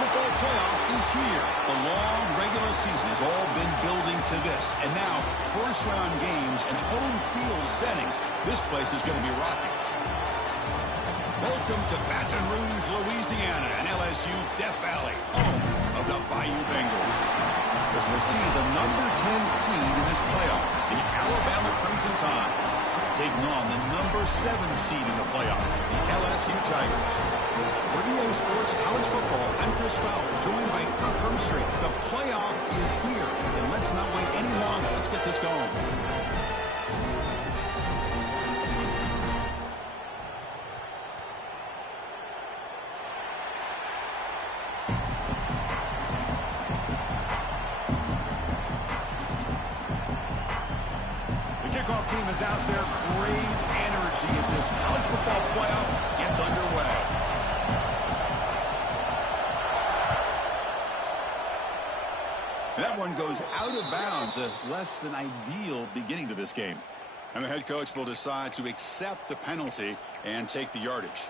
football playoff is here. The long regular season has all been building to this. And now, first-round games and home field settings. This place is going to be rocking. Welcome to Baton Rouge, Louisiana, and LSU Death Valley, home of the Bayou Bengals. As we'll see the number 10 seed in this playoff, the Alabama Crimson Tide, taking on the number 7 seed in the playoff, the LSU Tigers. For EA Sports College Football, I'm Chris Fowler, joined by Kirk Hermstreet. The playoff is here, and let's not wait any longer. Let's get this going. Team is out there. Great energy as this college football playoff gets underway. That one goes out of bounds. A less than ideal beginning to this game. And the head coach will decide to accept the penalty and take the yardage.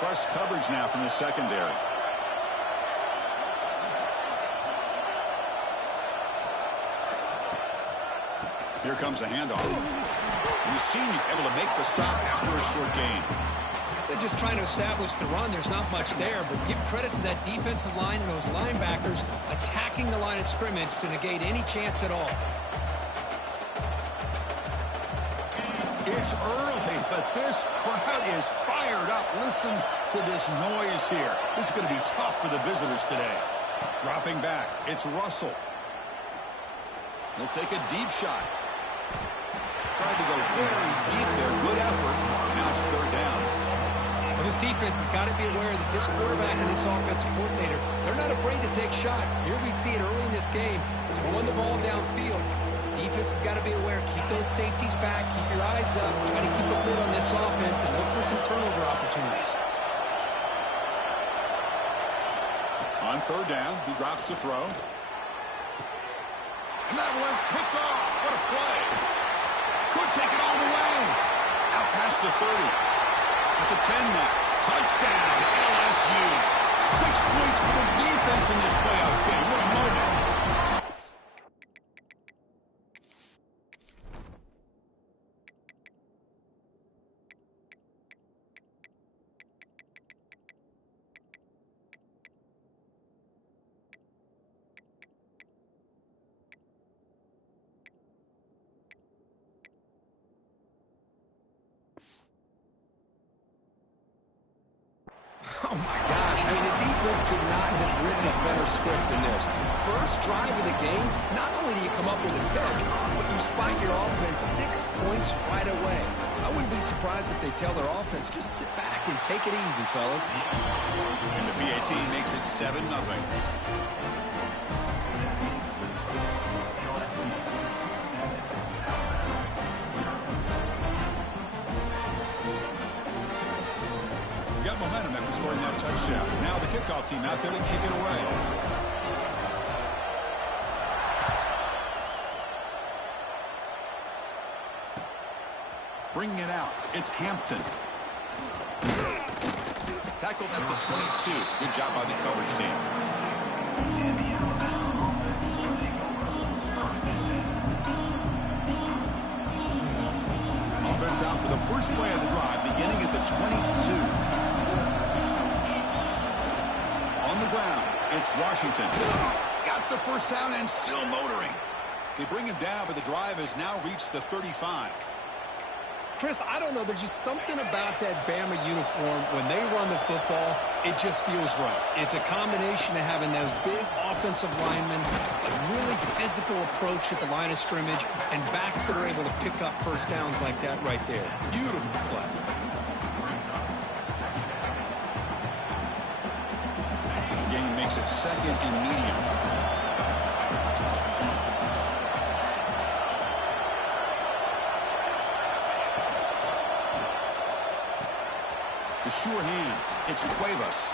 Press coverage now from the secondary. Here comes the handoff. And the senior able to make the stop after a short gain. They're just trying to establish the run. There's not much there, but give credit to that defensive line and those linebackers attacking the line of scrimmage to negate any chance at all. It's early, but this crowd is fired up. Listen to this noise here. This is going to be tough for the visitors today. Dropping back, it's Russell. He'll take a deep shot. Tried to go very deep there. Good effort. Now it's third down. Well, this defense has got to be aware that this quarterback and this offensive coordinator, they're not afraid to take shots. Here we see it early in this game, throwing the ball downfield. Defense has got to be aware. Keep those safeties back. Keep your eyes up. Try to keep a lid on this offense and look for some turnover opportunities. On third down, he drops to throw. And that one's picked off. What a play. Could take it all the way. Out past the 30. At the 10 now. Touchdown, LSU. 6 points for the defense in this playoff game. What a moment. Oh, my gosh. I mean, the defense could not have written a better script than this. First drive of the game, not only do you come up with a pick, but you spike your offense 6 points right away. I wouldn't be surprised if they tell their offense, just sit back and take it easy, fellas. And the PAT makes it 7-0. Momentum after scoring that touchdown. Now the kickoff team out there to kick it away. Bringing it out, it's Hampton. Tackled at the 22. Good job by the coverage team. Offense out for the first play of the drive, beginning at the 22. It's Washington. He's got the first down and still motoring. They bring him down, but the drive has now reached the 35. Chris, I don't know. There's just something about that Bama uniform. When they run the football, it just feels right. It's a combination of having those big offensive linemen, a really physical approach at the line of scrimmage, and backs that are able to pick up first downs like that right there. Beautiful play. Makes it second and medium. The sure hands. It's Cuevas.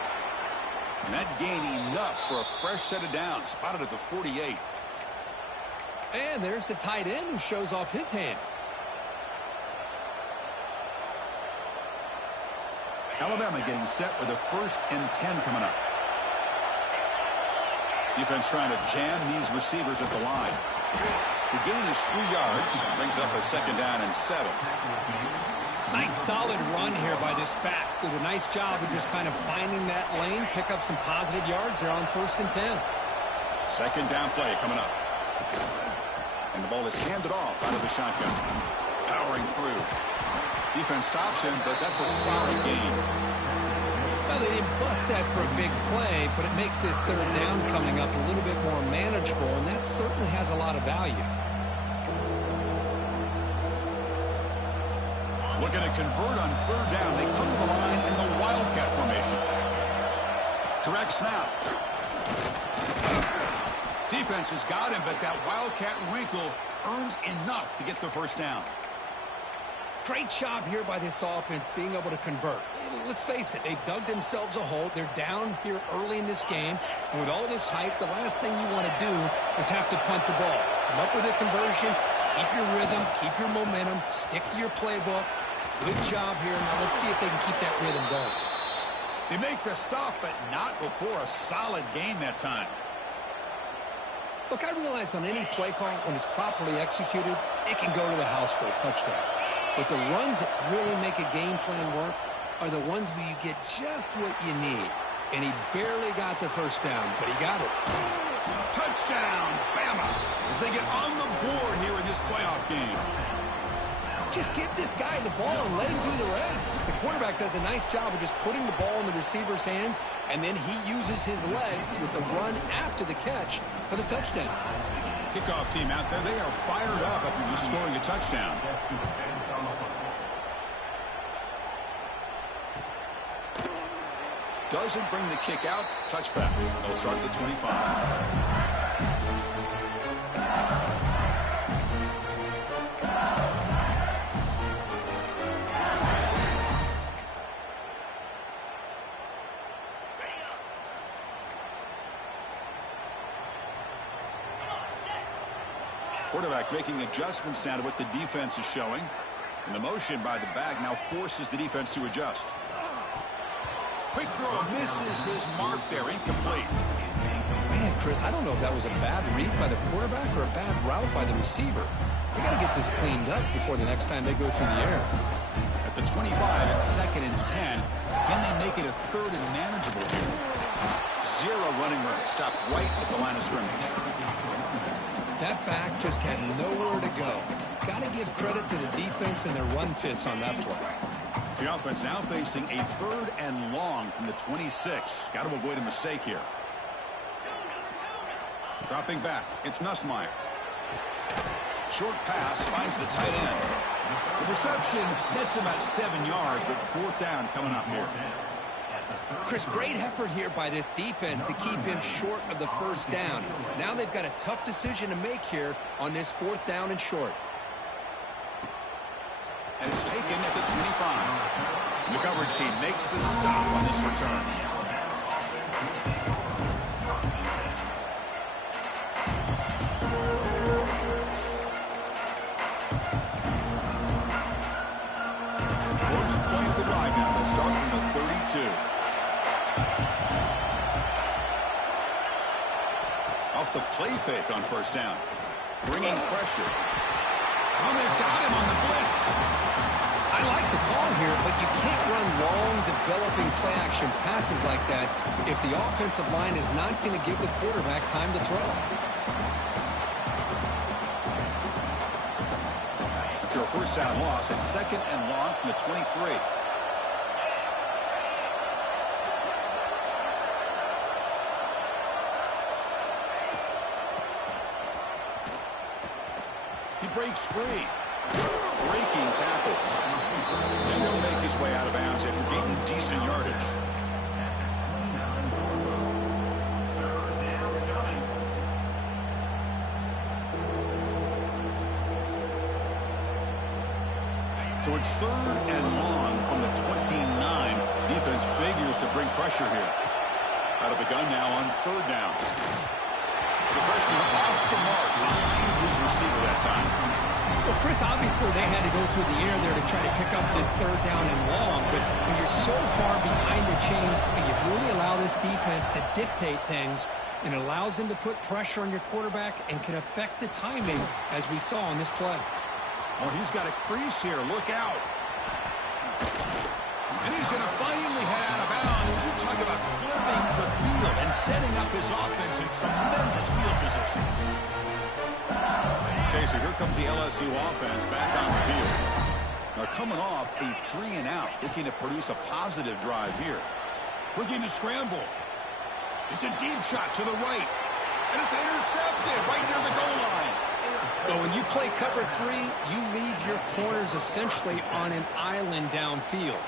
And that gained enough for a fresh set of downs. Spotted at the 48. And there's the tight end who shows off his hands. Alabama getting set with a 1st and 10 coming up. Defense trying to jam these receivers at the line. The gain is 3 yards. Brings up a 2nd down and 7. Nice solid run here by this back. Did a nice job of just kind of finding that lane, pick up some positive yards there on 1st and 10. 2nd down play coming up. And the ball is handed off out of the shotgun. Powering through. Defense stops him, but that's a solid gain. Well, they didn't bust that for a big play, but it makes this 3rd down coming up a little bit more manageable, and that certainly has a lot of value. Looking to convert on 3rd down. They come to the line in the Wildcat formation. Direct snap. Defense has got him, but that Wildcat wrinkle earns enough to get the 1st down. Great job here by this offense being able to convert. Let's face it, they've dug themselves a hole. They're down here early in this game. And with all this hype, the last thing you want to do is have to punt the ball. Come up with a conversion, keep your rhythm, keep your momentum, stick to your playbook. Good job here. Now let's see if they can keep that rhythm going. They make the stop, but not before a solid gain that time. Look, I realize on any play call, when it's properly executed, it can go to the house for a touchdown. But the runs that really make a game plan work are the ones where you get just what you need. And he barely got the 1st down, but he got it. Touchdown, Bama, as they get on the board here in this playoff game. Just give this guy the ball and let him do the rest. The quarterback does a nice job of just putting the ball in the receiver's hands, and then he uses his legs with the run after the catch for the touchdown. Kickoff team out there, they are fired up after just scoring a touchdown. Doesn't bring the kick out. Touchback. They'll start at the 25. Quarterback making adjustments now to what the defense is showing. And the motion by the back now forces the defense to adjust. Quick throw misses his mark there. Incomplete. Man, Chris, I don't know if that was a bad read by the quarterback or a bad route by the receiver. They got to get this cleaned up before the next time they go through the air. At the 25, it's 2nd and 10. Can they make it a 3rd and manageable here? 0 running room. Stopped right at the line of scrimmage. That back just had nowhere to go. Got to give credit to the defense and their run fits on that play. The offense now facing a 3rd and long from the 26. Got to avoid a mistake here. Dropping back, it's Nussmeier. Short pass finds the tight end. The reception nets about 7 yards, but 4th down coming up here. Chris, great effort here by this defense to keep him short of the 1st down. Now they've got a tough decision to make here on this 4th down and short. And it's taken at the 25. The coverage team makes the stop on this return. First play of the drive now. They'll start from the 32. Off the play fake on 1st down. Bringing pressure. Oh, they've got him on the blitz. I like the call here, but you can't run long, developing play-action passes like that if the offensive line is not going to give the quarterback time to throw. After a 1st down loss, it's 2nd and long from the 23. He breaks free. Breaking tackles. And he'll make his way out of bounds after gaining decent yardage. So it's 3rd and long from the 29. bring pressure here. Out of the gun now on third down. The freshman off the mark behind his receiver that time. Well, Chris, obviously they had to go through the air there to try to pick up this third down and long, but when you're so far behind the chains, and you really allow this defense to dictate things, and it allows them to put pressure on your quarterback and can affect the timing, as we saw on this play. Oh, he's got a crease here. Look out. And he's going to finally head out of bounds. You talk about flipping the field and setting up his offense in tremendous field position. Okay, so here comes the LSU offense back on the field. Now coming off a 3-and-out, looking to produce a positive drive here. Looking to scramble. It's a deep shot to the right. And it's intercepted right near the goal line. Well, when you play cover 3, you leave your corners essentially on an island downfield.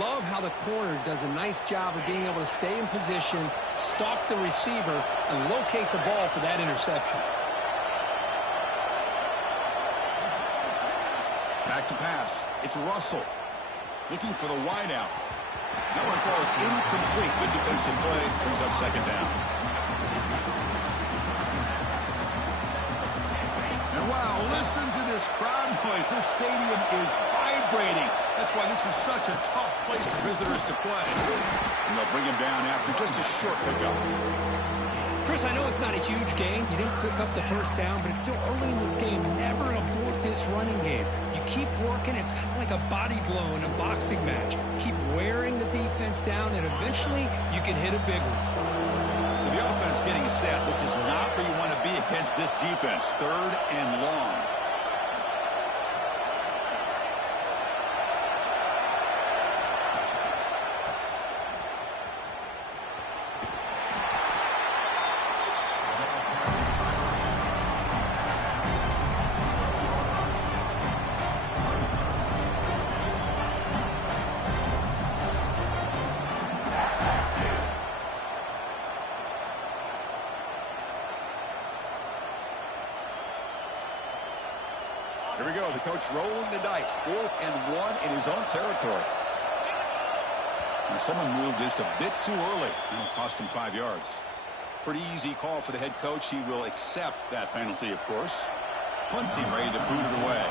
Love how the corner does a nice job of being able to stay in position, stalk the receiver, and locate the ball for that interception. Back to pass. It's Russell looking for the wideout. That one falls incomplete. Good defensive play. Brings up second down. And wow, listen to this crowd noise. This stadium is vibrating. That's why this is such a tough place for visitors to play. And they'll bring him down after just a short pickup. Chris, I know it's not a huge game. You didn't pick up the first down, but it's still early in this game. Never abort this running game. You keep working. It's kind of like a body blow in a boxing match. Keep wearing the defense down, and eventually you can hit a big one. So the offense getting set. This is not where you want to be against this defense. Third and long. Here we go. The coach rolling the dice. 4th and 1 in his own territory. And someone moved just a bit too early. And it cost him 5 yards. Pretty easy call for the head coach. He will accept that penalty, of course. Punt team ready to boot it away.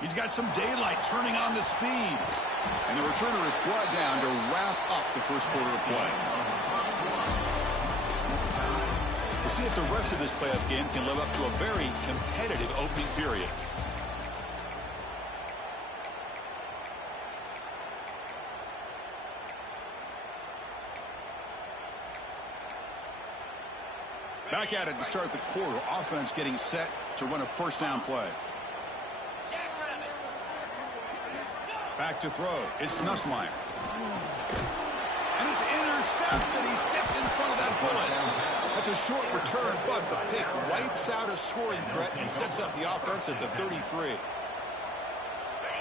He's got some daylight turning on the speed. And the returner is brought down to wrap up the first quarter of play. We'll see if the rest of this playoff game can live up to a very competitive opening period. Back at it to start the quarter. Offense getting set to run a first down play. Back to throw. It's Nussmeier. And it's intercepted. He stepped in front of that bullet. That's a short return, but the pick wipes out a scoring threat and sets up the offense at the 33.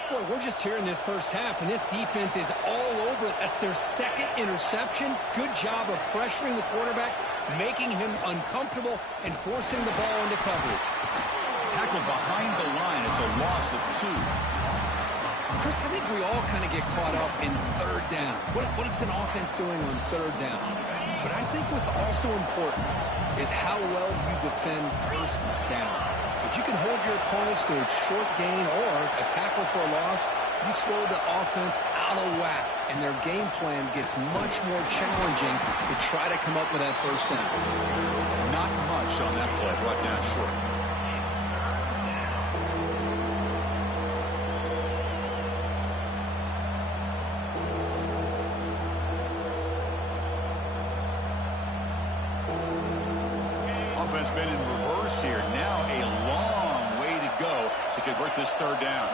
Boy, we're just here in this first half, and this defense is all over it. That's their second interception. Good job of pressuring the quarterback, making him uncomfortable, and forcing the ball into coverage. Tackled behind the line. It's a loss of 2. Chris, I think we all kind of get caught up in third down. What is an offense doing on third down? But I think what's also important is how well you defend first down. If you can hold your opponents to a short gain or a tackle for a loss, you throw the offense out of whack, and their game plan gets much more challenging to try to come up with that first down. Not much on that play, brought down short. Offense been in reverse here. Now a long way to go to convert this third down.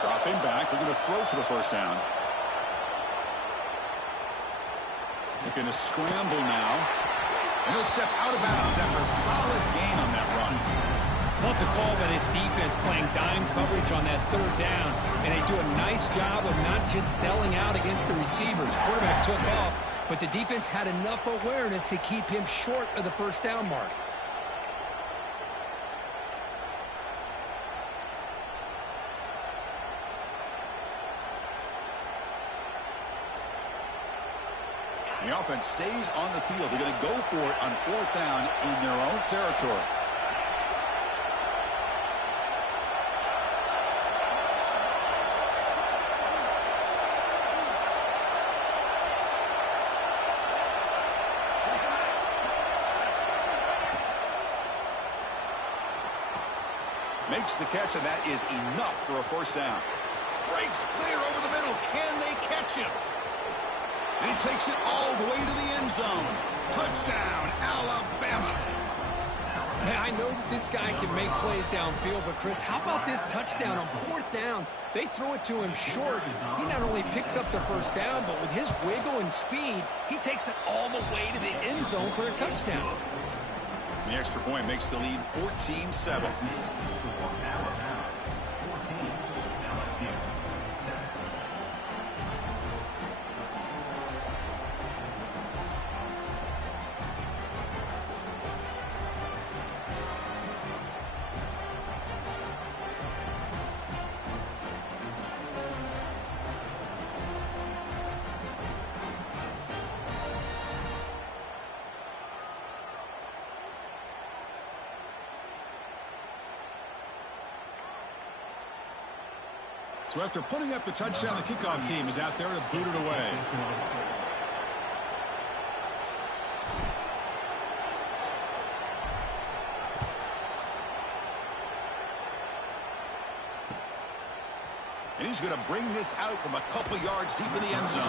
Dropping back. They're going to throw for the first down. Looking to scramble now. And he'll step out of bounds after a solid gain on that run. Love the call by this defense playing dime coverage on that third down, and they do a nice job of not just selling out against the receivers. Quarterback took off, but the defense had enough awareness to keep him short of the first down mark. The offense stays on the field. They're going to go for it on fourth down in their own territory. Makes the catch, and that is enough for a first down. Breaks clear over the middle. Can they catch him? And he takes it all the way to the end zone. Touchdown, Alabama. Hey, I know that this guy can make plays downfield, but Chris, how about this touchdown on fourth down? They throw it to him short. He not only picks up the first down, but with his wiggle and speed, he takes it all the way to the end zone for a touchdown. The extra point makes the lead 14-7. So after putting up the touchdown, the kickoff team is out there to boot it away. And he's going to bring this out from a couple yards deep in the end zone.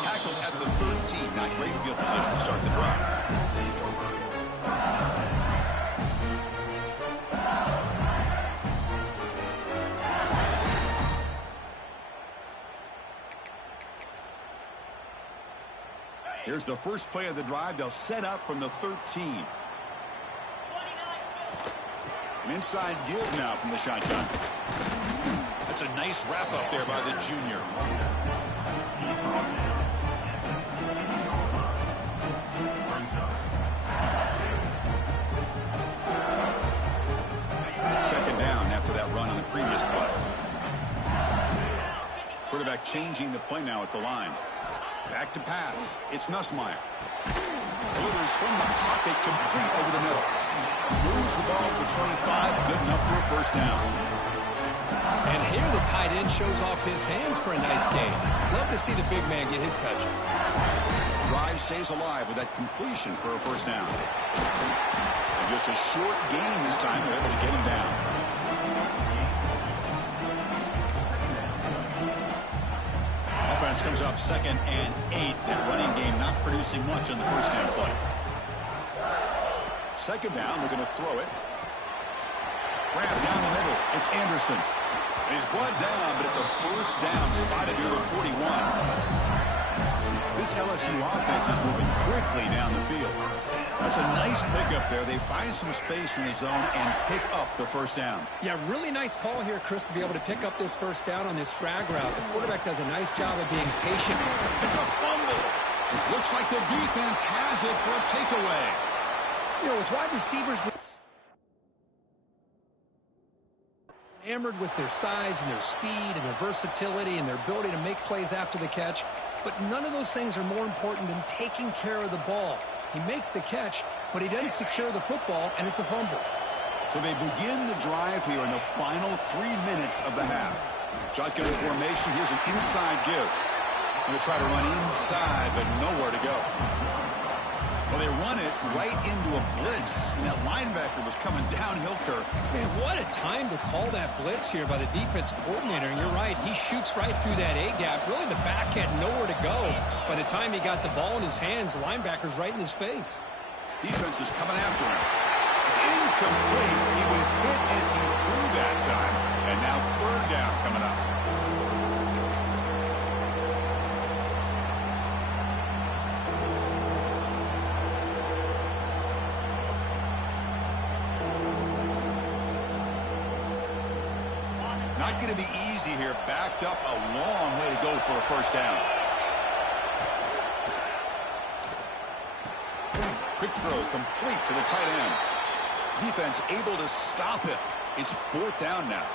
Tackled at the 13. Not great field position to start the drive. Here's the first play of the drive. They'll set up from the 13. An inside give now from the shotgun. That's a nice wrap up there by the junior. Second down after that run on the previous play. Quarterback changing the play now at the line. Back to pass. It's Nussmeier. Delivers from the pocket, complete over the middle. Moves the ball to the 25. Good enough for a first down. And here the tight end shows off his hands for a nice gain. Love to see the big man get his touches. Drive stays alive with that completion for a first down. And just a short gain this time. They're able to get him down. Offense comes up 2nd and 8. That running game not producing much on the first down play. Second down, we're going to throw it. Grab down the middle. It's Anderson. And he's brought down, but it's a first down spotted near the 41. This LSU offense is moving quickly down the field. That's a nice pickup there. They find some space in the zone and pick up the first down. Yeah, really nice call here, Chris, to be able to pick up this first down on this drag route. The quarterback does a nice job of being patient. It's a fumble. It looks like the defense has it for a takeaway. You know, as wide receivers enamored with their size and their speed and their versatility and their ability to make plays after the catch, but none of those things are more important than taking care of the ball. He makes the catch, but he doesn't secure the football, and it's a fumble. So they begin the drive here in the final 3 minutes of the half. Shotgun formation. Here's an inside give. Going to try to run inside, but nowhere to go. Well, they run it right into a blitz. And that linebacker was coming downhill, Kirk. Man, what a time to call that blitz here by the defensive coordinator. And you're right, he shoots right through that A-gap. Really, the back had nowhere to go. By the time he got the ball in his hands, the linebacker's right in his face. Defense is coming after him. It's incomplete. He was hit as he threw that time. And now third down coming up. Not going to be easy here. Backed up a long way to go for a first down. Quick throw complete to the tight end. Defense able to stop it. It's 4th down now.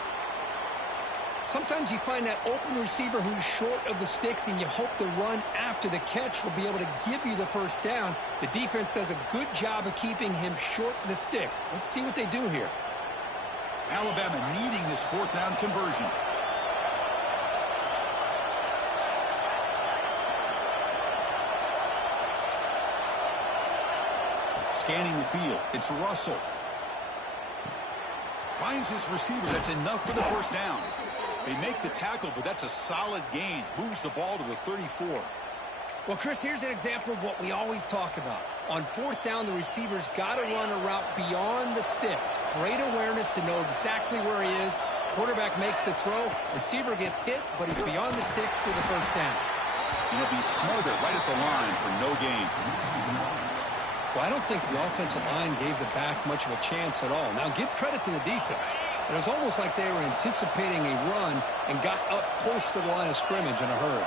Sometimes you find that open receiver who's short of the sticks, and you hope the run after the catch will be able to give you the first down. The defense does a good job of keeping him short of the sticks. Let's see what they do here. Alabama needing this 4th down conversion. Scanning the field. It's Russell. Finds his receiver. That's enough for the first down. They make the tackle, but that's a solid gain. Moves the ball to the 34. Well, Chris, here's an example of what we always talk about. On 4th down, the receiver's got to run a route beyond the sticks. Great awareness to know exactly where he is. Quarterback makes the throw. Receiver gets hit, but he's beyond the sticks for the first down. And he'll be smothered right at the line for no gain. Well, I don't think the offensive line gave the back much of a chance at all. Now, give credit to the defense. It was almost like they were anticipating a run and got up close to the line of scrimmage in a hurry.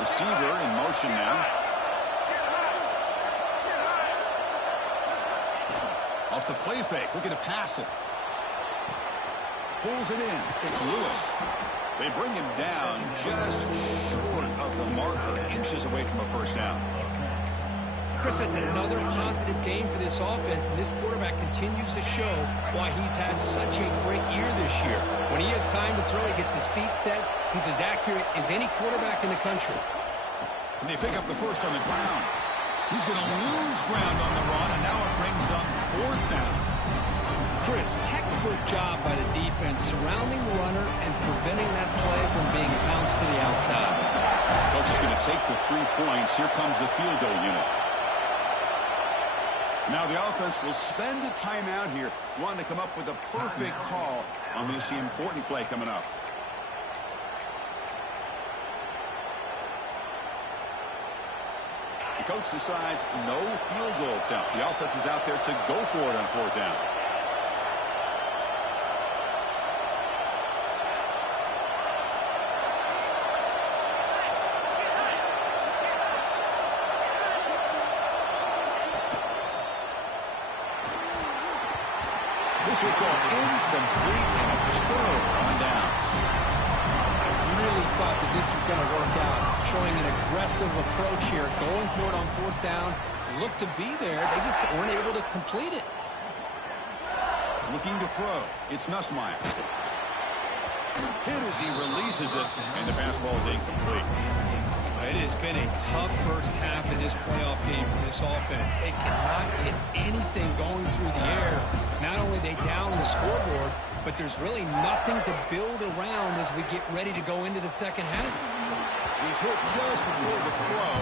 Receiver in motion now. Off the play fake, looking to pass it. Pulls it in. It's Lewis. They bring him down just short of the marker, inches away from a first down. Chris, that's another positive game for this offense, and this quarterback continues to show why he's had such a great year this year. When he has time to throw, he gets his feet set. He's as accurate as any quarterback in the country. And they pick up the first on the ground. He's going to lose ground on the run, and now it brings up 4th down. Chris, textbook job by the defense surrounding the runner and preventing that play from being bounced to the outside. Coach is going to take the 3 points. Here comes the field goal unit. Now the offense will spend a timeout here, wanting to come up with a perfect call on this important play coming up. The coach decides no field goal attempt. The offense is out there to go for it on 4th down. This will go incomplete and a turnover on downs. I really thought that this was going to work out, showing an aggressive approach here, going for it on 4th down. Looked to be there. They just weren't able to complete it. Looking to throw. It's Nussmeier. Hit as he releases it, and the pass ball is incomplete. It has been a tough first half in this playoff game for this offense. They cannot get anything going through the air. Not only are they down the scoreboard, but there's really nothing to build around as we get ready to go into the second half. He's hit just before the throw.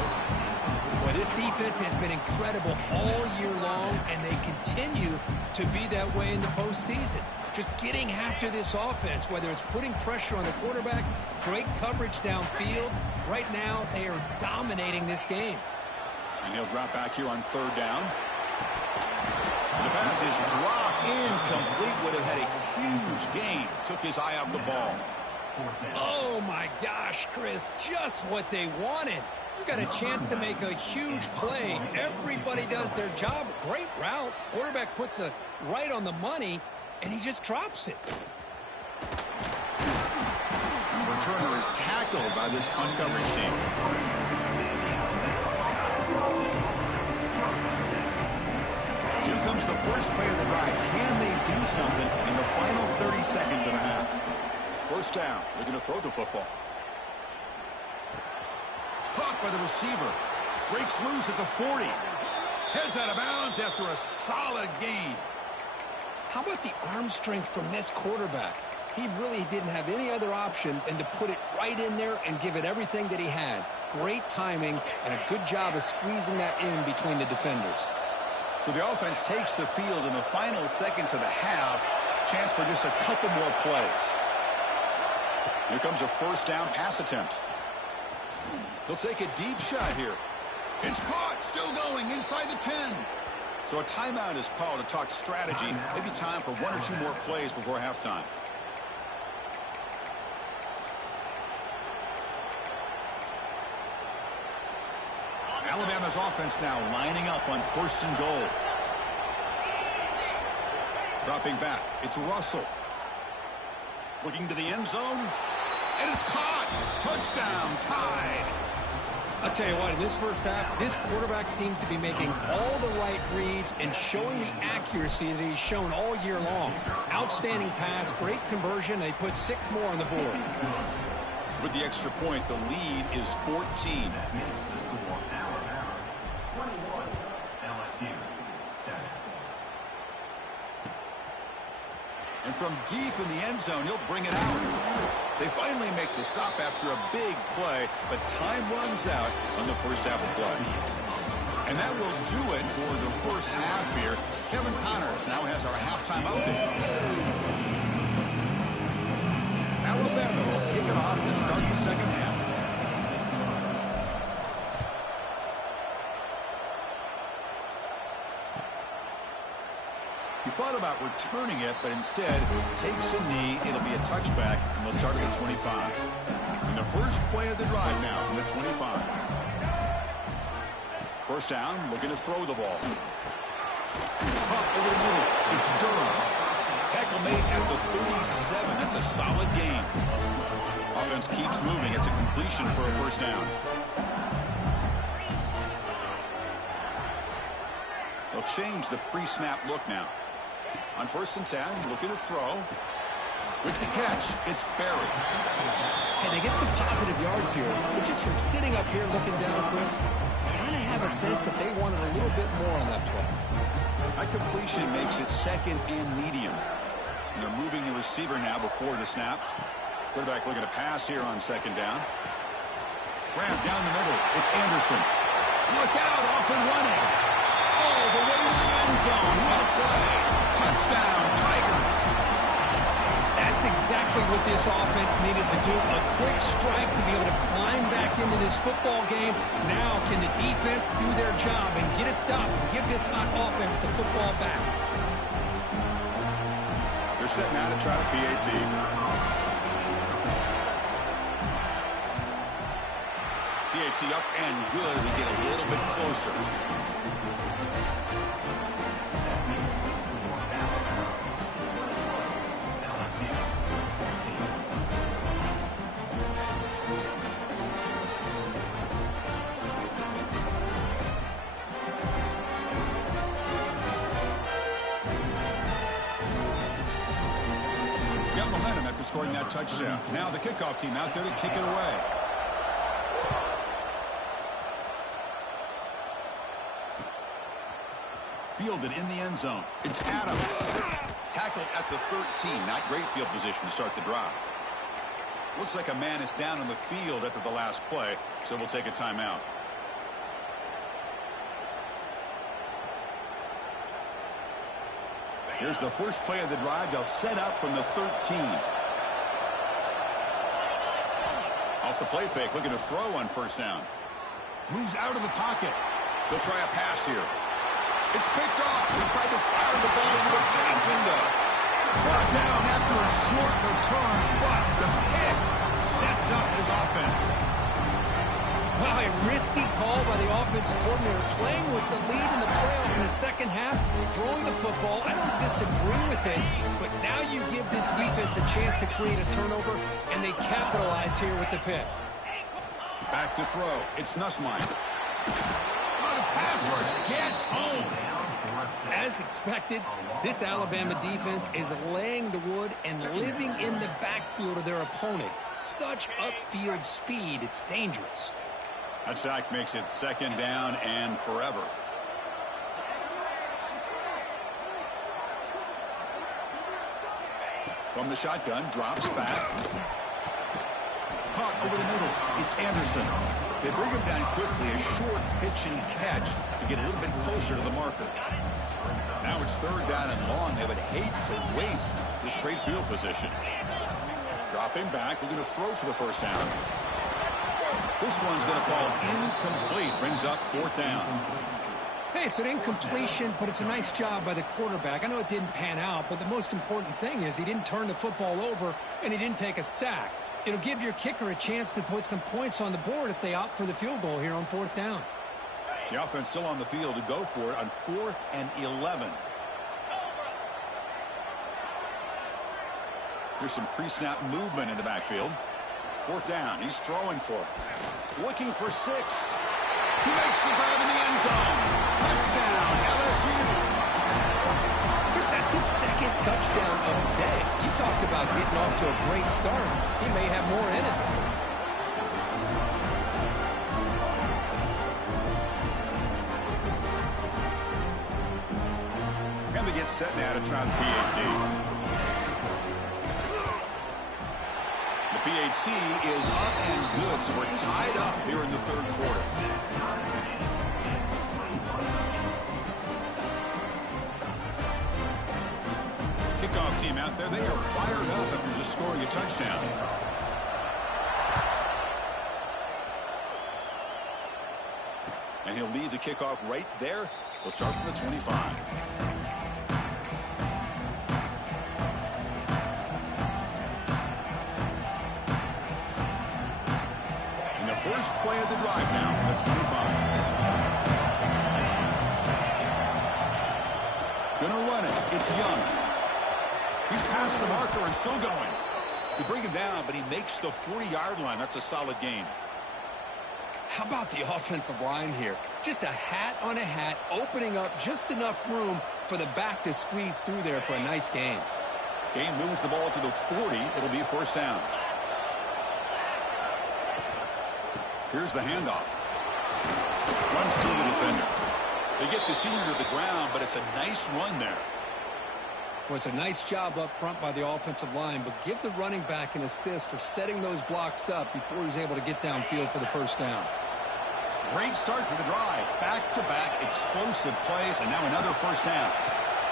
Boy, this defense has been incredible all year long, and they continue to be that way in the postseason. Just getting after this offense, whether it's putting pressure on the quarterback, great coverage downfield. Right now, they are dominating this game. And he'll drop back here on 3rd down. The pass is dropped, incomplete. Would have had a huge gain. Took his eye off the ball. Oh, my gosh, Chris, just what they wanted. You got a chance to make a huge play. Everybody does their job. Great route. Quarterback puts it right on the money, and he just drops it. And the returner is tackled by this uncoverage team. Here comes the first play of the drive. Can they do something in the final 30 seconds of the half? First down. They're going to throw the football. Caught by the receiver. Breaks loose at the 40. Heads out of bounds after a solid gain. How about the arm strength from this quarterback? He really didn't have any other option than to put it right in there and give it everything that he had. Great timing and a good job of squeezing that in between the defenders. So the offense takes the field in the final seconds of the half. Chance for just a couple more plays. Here comes a first down pass attempt. They'll take a deep shot here. It's caught. Still going inside the 10. So a timeout is called to talk strategy. Maybe time for 1 or 2 more plays before halftime. Alabama Alabama's offense now lining up on 1st and goal. Dropping back, it's Russell. Looking to the end zone, and it's caught. Touchdown, tied. I'll tell you what, in this first half, this quarterback seems to be making all the right reads and showing the accuracy that he's shown all year long. Outstanding pass, great conversion. They put 6 more on the board. With the extra point, the lead is 14. And from deep in the end zone, he'll bring it out. They finally make the stop after a big play, but time runs out on the first half of play. And that will do it for the first half here. Kevin Connors now has our halftime update. Alabama will kick it off to start the second half. He thought about returning it, but instead takes a knee. It'll be a touchback, and they'll start at the 25. And the first play of the drive now from the 25. First down, looking to throw the ball. Pump over the middle. It's Durham. Tackle made at the 37. That's a solid gain. Offense keeps moving. It's a completion for a first down. They'll change the pre-snap look now. On 1st and 10, looking to throw. With the catch, it's Berry. Hey, they get some positive yards here, but just from sitting up here looking down, Chris, I kind of have a sense that they wanted a little bit more on that play. A completion makes it 2nd and medium. And they're moving the receiver now before the snap. Quarterback looking to pass here on 2nd down. Grab down the middle. It's Anderson. Look out, off and running. All the way to the end zone. What a play. Touchdown, Tigers. That's exactly what this offense needed to do. A quick strike to be able to climb back into this football game. Now can the defense do their job and get a stop and give this hot offense the football back? They're setting out to try the PAT. PAT up and good. We get a little bit closer. Scoring that touchdown. Now the kickoff team out there to kick it away. Fielded in the end zone. It's Adams. Tackled at the 13. Not great field position to start the drive. Looks like a man is down on the field after the last play, so we'll take a timeout. Here's the first play of the drive. They'll set up from the 13. Off the play fake, looking to throw on 1st down. Moves out of the pocket. They'll try a pass here. It's picked off. He tried to fire the ball into a tight window. Brought down after a short return, but the pick sets up his offense. Wow, a risky call by the offensive coordinator, playing with the lead in the playoff in the second half, throwing the football. I don't disagree with it, but now you give this defense a chance to create a turnover, and they capitalize here with the pick. Back to throw. It's Nussmeier. The pass rush gets home. As expected, this Alabama defense is laying the wood and living in the backfield of their opponent. Such upfield speed, it's dangerous. That sack makes it 2nd down and forever. From the shotgun, drops back. Caught over the middle. It's Anderson. They bring him down quickly. A short pitch and catch to get a little bit closer to the marker. Now it's 3rd down and long. They would hate to waste this great field position. Dropping back. They're going to throw for the 1st down. This one's going to fall incomplete. Brings up 4th down. Hey, it's an incompletion, but it's a nice job by the quarterback. I know it didn't pan out, but the most important thing is he didn't turn the football over and he didn't take a sack. It'll give your kicker a chance to put some points on the board if they opt for the field goal here on 4th down. The offense still on the field to go for it on 4th and 11. Here's some pre-snap movement in the backfield. 4th down. He's throwing for it. Looking for 6. He makes the grab in the end zone. Touchdown, LSU. Chris, that's his 2nd touchdown of the day. You talk about getting off to a great start. He may have more in it. And they get set now to try the PAT. The PAT is up and good, so we're tied up here in the 3rd quarter. Kickoff team out there, they are fired up after just scoring a touchdown. And he'll lead the kickoff right there. He'll start from the 25. And the first play of the drive now, the 25. Gonna run it. It's Young. He's past the marker and still going. They bring him down, but he makes the 3-yard line. That's a solid gain. How about the offensive line here? Just a hat on a hat, opening up just enough room for the back to squeeze through there for a nice gain. Gain moves the ball to the 40. It'll be a 1st down. Here's the handoff. Runs through the defender. They get the senior to the ground, but it's a nice run there. Well, it's a nice job up front by the offensive line, but give the running back an assist for setting those blocks up before he's able to get downfield for the 1st down. Great start for the drive. Back-to-back explosive plays, and now another 1st down.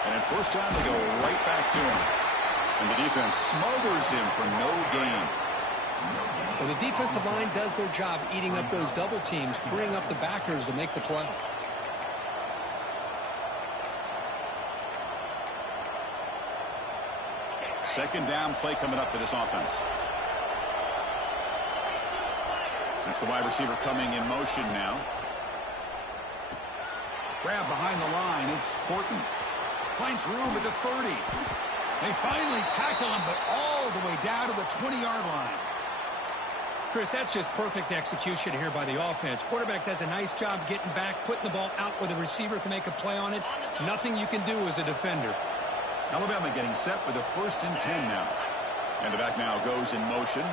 And at 1st down, they go right back to him. And the defense smothers him for no gain. Well, the defensive line does their job eating up those double teams, freeing up the backers to make the play. Second down play coming up for this offense. That's the wide receiver coming in motion now. Grab behind the line. It's Horton. Finds room at the 30. They finally tackle him, but all the way down to the 20-yard line. Chris, that's just perfect execution here by the offense. Quarterback does a nice job getting back, putting the ball out where the receiver can make a play on it. Nothing you can do as a defender. Alabama getting set with a 1st and 10 now. And the back now goes in motion.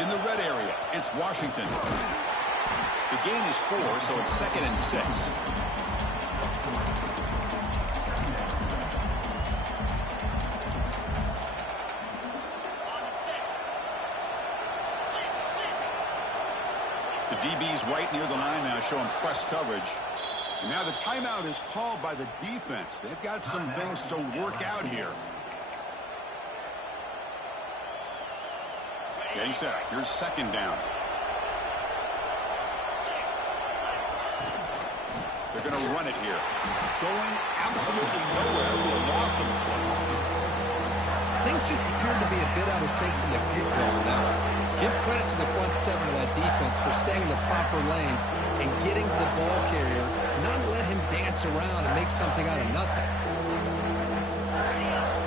In the red area, it's Washington. The gain is 4, so it's 2nd and 6. The DB's right near the line now, showing press coverage. And now the timeout is called by the defense. They've got some things to work out here. Getting set. Here's 2nd down. They're going to run it here. Going absolutely nowhere with a loss of the play. Things just appeared to be a bit out of sync from the get-go on that one. Give credit to the front 7 of that defense for staying in the proper lanes and getting to the ball carrier, not let him dance around and make something out of nothing.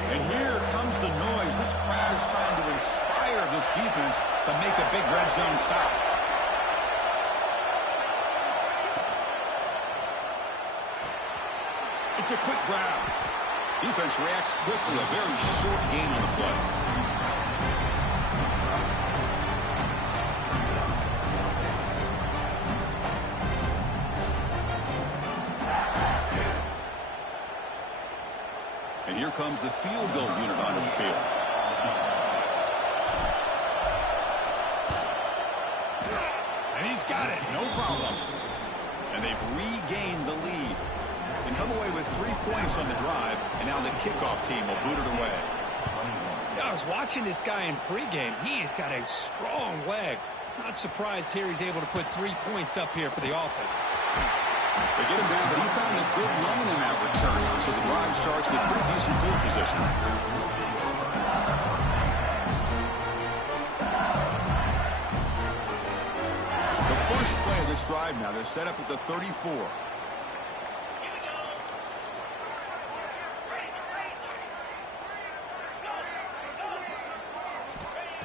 And here comes the noise. This crowd is trying to inspire this defense to make a big red zone stop. It's a quick grab. Defense reacts quickly. A very short gain on the play. And here comes the field goal unit onto the field. And he's got it. No problem. And they've regained the lead. They come away with 3 points on the drive, and now the kickoff team will boot it away. I was watching this guy in pregame. He has got a strong leg. Not surprised here he's able to put 3 points up here for the offense. They get him down, but he found a good lane in that return, so the drive starts with pretty decent field position. The first First play of this drive now. They're set up at the 34.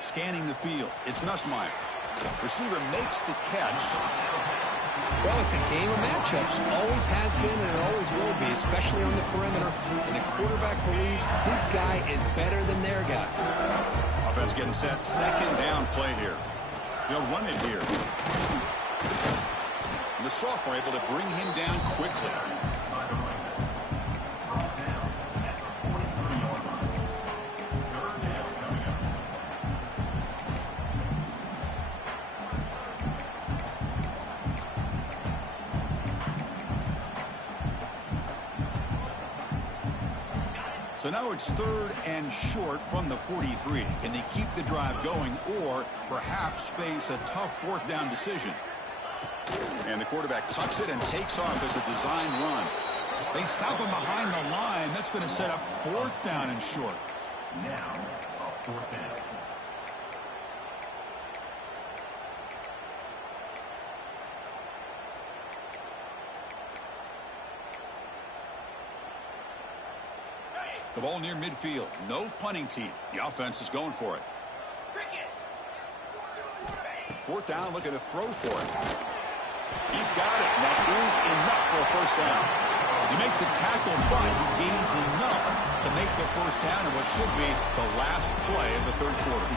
Scanning the field. It's Nussmeier. Receiver makes the catch. Well, it's a game of matchups. Always has been and it always will be, especially on the perimeter. And the quarterback believes his guy is better than their guy. Offense getting set. Second down play here. They'll run it here. And the sophomore able to bring him down quickly. So now it's 3rd and short from the 43. Can they keep the drive going or perhaps face a tough 4th down decision? And the quarterback tucks it and takes off as a design run. They stop him behind the line. That's going to set up 4th down and short. Now, 4th down. The ball near midfield. No punting team. The offense is going for it. 4th down, looking to throw for it. He's got it. And that is enough for a 1st down. You make the tackle, but he gains enough to make the 1st down in what should be the last play of the 3rd quarter.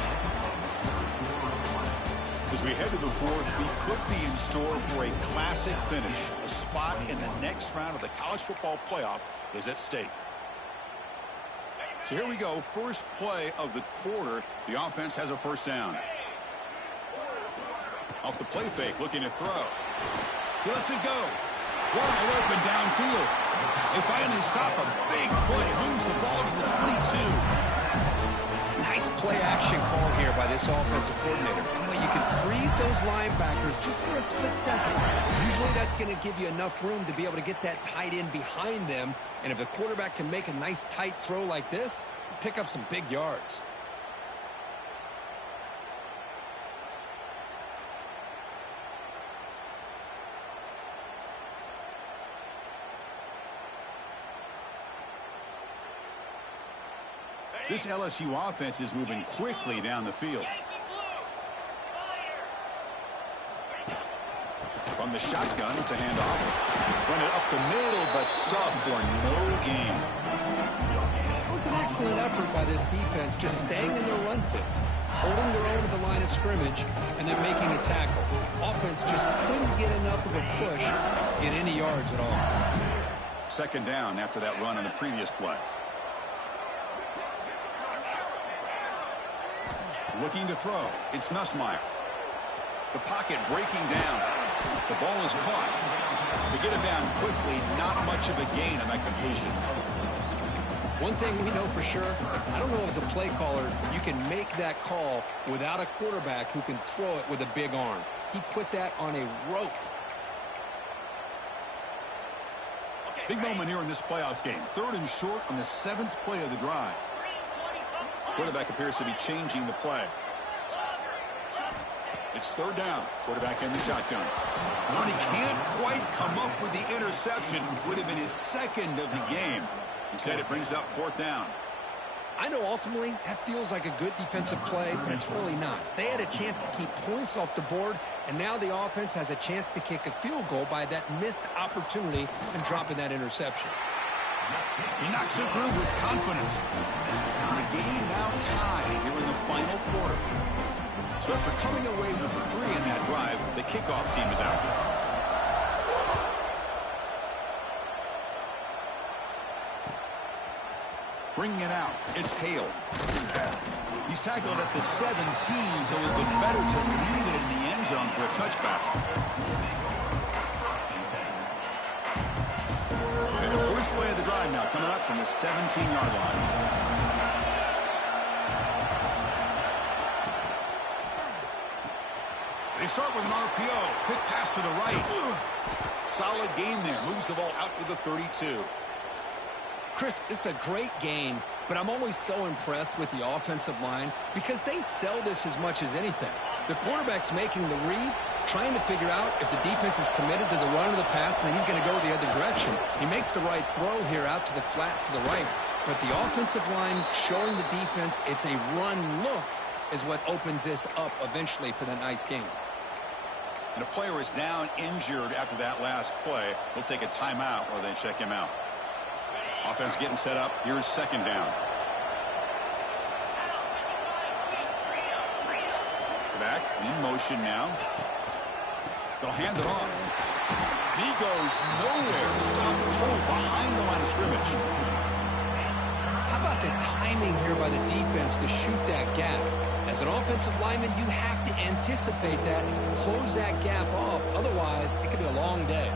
As we head to the 4th, we could be in store for a classic finish. A spot in the next round of the college football playoff is at stake. So here we go. First play of the quarter. The offense has a 1st down. Off the play fake, looking to throw. He lets it go. Wide open downfield. They finally stop a big play. Moves the ball to the 22. Nice play action call here by this offensive coordinator. You know, you can freeze those linebackers just for a split second. Usually that's going to give you enough room to be able to get that tight end behind them. And if the quarterback can make a nice tight throw like this, pick up some big yards. This LSU offense is moving quickly down the field. From the shotgun, it's a handoff. Run it up the middle, but stuffed for no gain. It was an excellent effort by this defense, just staying in their run fits, holding their own at the line of scrimmage, and then making a tackle. Offense just couldn't get enough of a push to get any yards at all. 2nd down after that run on the previous play. Looking to throw. It's Nussmeier. The pocket breaking down. The ball is caught. They get him down quickly. Not much of a gain on that completion. One thing we know for sure, I don't know as a play caller, you can make that call without a quarterback who can throw it with a big arm. He put that on a rope. Big moment here in this playoff game. 3rd and short on the 7th play of the drive. Quarterback appears to be changing the play. It's 3rd down. Quarterback in the shotgun. When he can't quite come up with the interception, would have been his 2nd of the game. Instead, it brings up 4th down. I know ultimately that feels like a good defensive play, but it's really not. They had a chance to keep points off the board, and now the offense has a chance to kick a field goal by that missed opportunity and dropping that interception. He knocks it through with confidence. And the game now tied here in the final quarter. So after coming away with 3 in that drive, the kickoff team is out. Bringing it out, it's Hale. He's tackled at the 17, so it would have been better to leave it in the end zone for a touchback. And the first play of the drive now coming up from the 17-yard line. They start with an RPO. Quick pass to the right. Solid gain there. Moves the ball out to the 32. Chris, this is a great game, but I'm always so impressed with the offensive line because they sell this as much as anything. The quarterback's making the read, trying to figure out if the defense is committed to the run or the pass, and then he's going to go the other direction. He makes the right throw here out to the flat to the right, but the offensive line showing the defense it's a run look is what opens this up eventually for the nice game. And a player is down injured after that last play. We'll take a timeout or they check him out. Offense getting set up. Here's second down. Back in motion now. They'll hand it off. He goes nowhere. Stop cold behind the line of scrimmage. How about the timing here by the defense to shoot that gap? As an offensive lineman, you have to anticipate that, close that gap off. Otherwise, it could be a long day.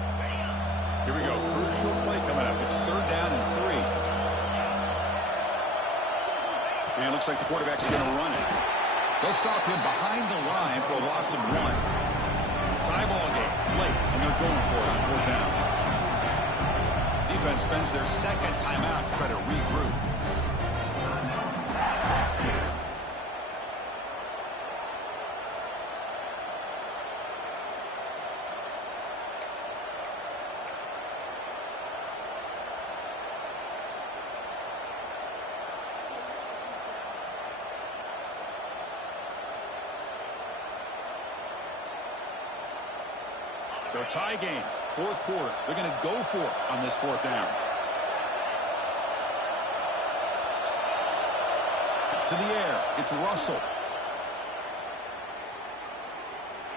Here we go. Crucial play coming up. It's third down and 3. And it looks like the quarterback's going to run it. They'll stop him behind the line for a loss of 1. Tie ball game late, and they're going for it on fourth down. Defense spends their second timeout to try to regroup. So tie game, fourth quarter. They're going to go for it on this fourth down. To the air, it's Russell.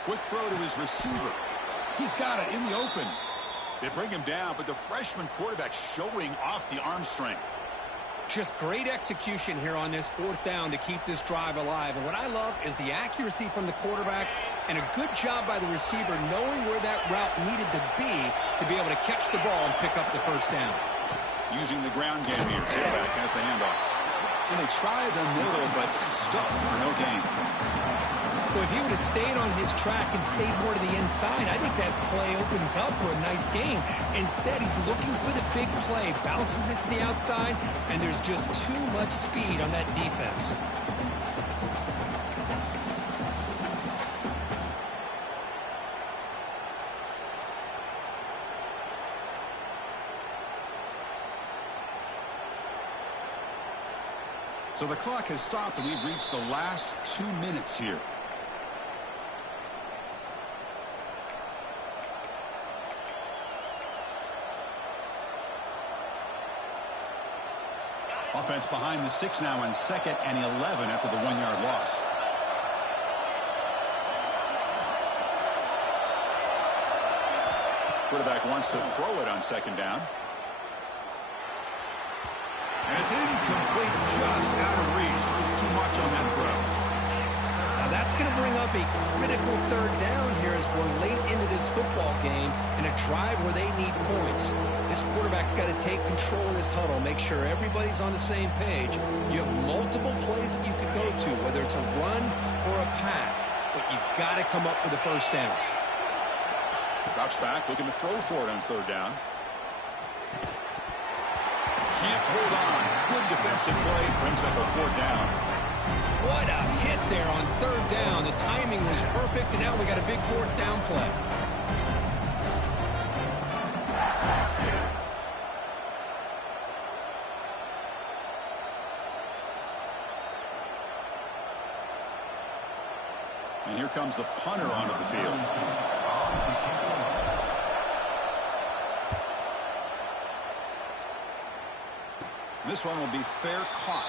Quick throw to his receiver. He's got it in the open. They bring him down, but the freshman quarterback showing off the arm strength. Just great execution here on this fourth down to keep this drive alive. And what I love is the accuracy from the quarterback and a good job by the receiver knowing where that route needed to be able to catch the ball and pick up the first down. Using the ground game here. Tailback has the handoff. And they try the middle, but stuck for no gain. Well, if he would have stayed on his track and stayed more to the inside, I think that play opens up for a nice gain. Instead, he's looking for the big play, bounces it to the outside, and there's just too much speed on that defense. So the clock has stopped, and we've reached the last 2 minutes here. Offense behind the 6 now on 2nd and 11 after the 1-yard loss. Quarterback wants to throw it on 2nd down. And it's incomplete, just out of reach. Too much on that throw. Now that's going to bring up a critical third down here as we're late into this football game in a drive where they need points. This quarterback's got to take control of this huddle, make sure everybody's on the same page. You have multiple plays that you could go to, whether it's a run or a pass, but you've got to come up with a first down. Drops back, looking to throw for it on third down. Can't hold on. Good defensive play. Brings up a fourth down. What a hit there on third down. The timing was perfect, and now we got a big fourth down play. And here comes the punter onto the field. This one will be fair caught.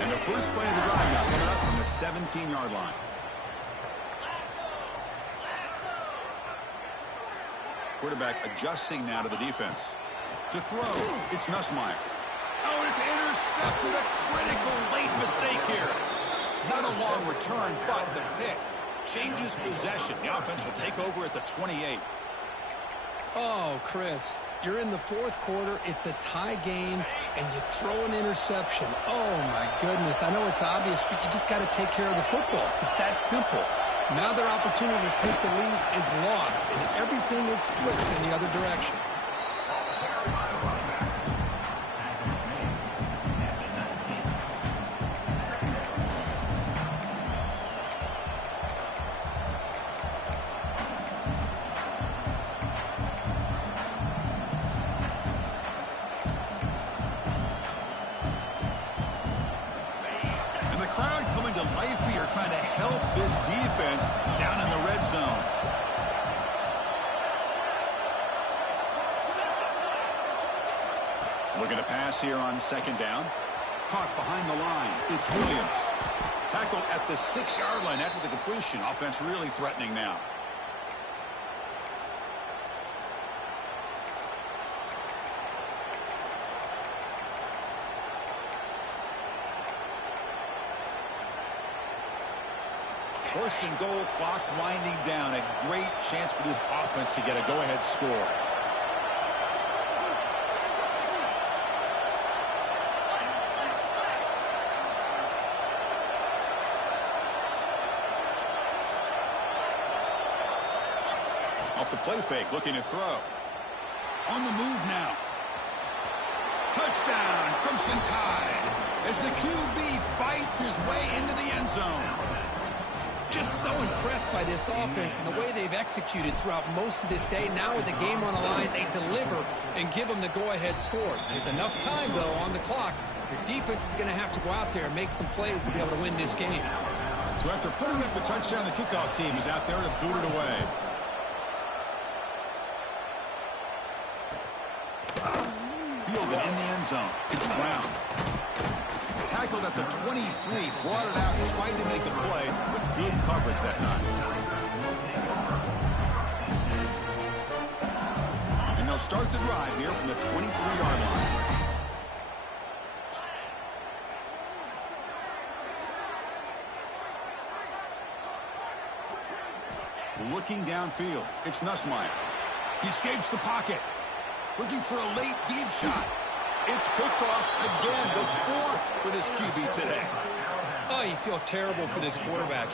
And the first play of the drive now coming up from the 17-yard line. Quarterback adjusting now to the defense. To throw, it's Nussmeier. Oh, it's intercepted. A critical late mistake here. Not a long return, but the pick changes possession. The offense will take over at the 28. Oh, Chris, you're in the fourth quarter. It's a tie game, and you throw an interception. Oh, my goodness. I know it's obvious, but you just got to take care of the football. It's that simple. Now their opportunity to take the lead is lost, and everything is flipped in the other direction. life here trying to help this defense down in the red zone. Looking to pass here on second down. Caught behind the line. It's Williams. Tackle at the 6-yard line after the completion. Offense really threatening now. First and goal, clock winding down. A great chance for this offense to get a go-ahead score. Off the play fake, looking to throw. On the move now. Touchdown, Crimson Tide, as the QB fights his way into the end zone. Just so impressed by this offense and the way they've executed throughout most of this day. Now with the game on the line, they deliver and give them the go-ahead score. There's enough time, though, on the clock. Your defense is going to have to go out there and make some plays to be able to win this game. So after putting up a touchdown, the kickoff team is out there to boot it away. Fielded in the end zone. It's Brown. Tackled at the 23, brought it out, tried to make a play, but good coverage that time. And they'll start the drive here from the 23-yard line. Looking downfield, it's Nussmeier. He escapes the pocket. Looking for a late deep shot. It's picked off again, the 4th for this QB today. Oh, you feel terrible for this quarterback.